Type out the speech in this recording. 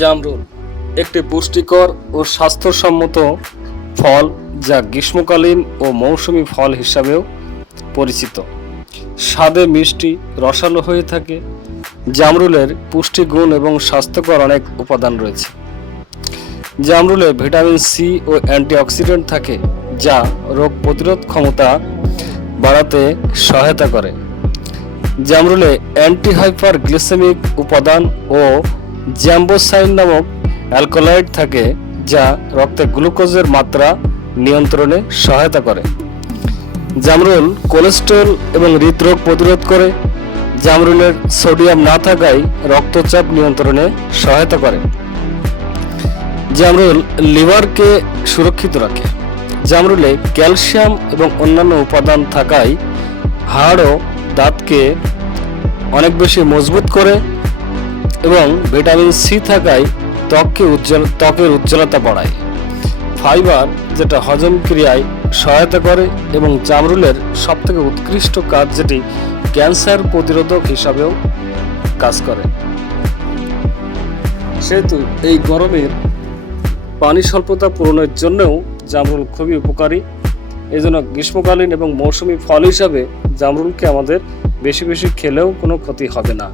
জামরুল একটি পুষ্টিকর ও স্বাস্থ্যসম্মত ফল যা গ্রীষ্মকালীন ও মৌসুমী ফল হিসাবেও পরিচিত। স্বাদে মিষ্টি, রসালো হয়ে থাকে। জামরুলের পুষ্টিগুণ এবং স্বাস্থ্যকর অনেক উপাদান রয়েছে। জামরুলে ভিটামিন সি ও অ্যান্টিঅক্সিডেন্ট থাকে যা রোগ প্রতিরোধ ক্ষমতা বাড়াতে সহায়তা করে। জামরুলে অ্যান্টিহাইপার গ্লিসেমিক উপাদান ও জ্যাম্বোসাইন নামক অ্যালকোলয়েড থাকে যা রক্তে গ্লুকোজের মাত্রা নিয়ন্ত্রণে সহায়তা করে। জামরুল কোলেস্টেরল এবং হৃদরোগ প্রতিরোধ করে। জামরুলের সোডিয়াম না থাকায় রক্তচাপ নিয়ন্ত্রণে সহায়তা করে। জামরুল লিভারকে সুরক্ষিত রাখে। জামরুলে ক্যালসিয়াম এবং অন্যান্য উপাদান থাকায় হাড় ও দাঁতকে অনেক বেশি মজবুত করে এবং ভিটামিন সি থাকায় ত্বকের উজ্জ্বলতা বাড়ায়। ফাইবার যেটা হজম ক্রিয়ায় সহায়তা করে এবং জামরুলের সবথেকে উৎকৃষ্ট কাজ যেটি ক্যান্সার প্রতিরোধক হিসাবেও কাজ করে। সেহেতু এই গরমের পানি স্বল্পতা পূরণের জন্যও জামরুল খুবই উপকারী। এই জন্য গ্রীষ্মকালীন এবং মৌসুমী ফল হিসাবে জামরুলকে আমাদের বেশি বেশি খেলেও কোনো ক্ষতি হবে না।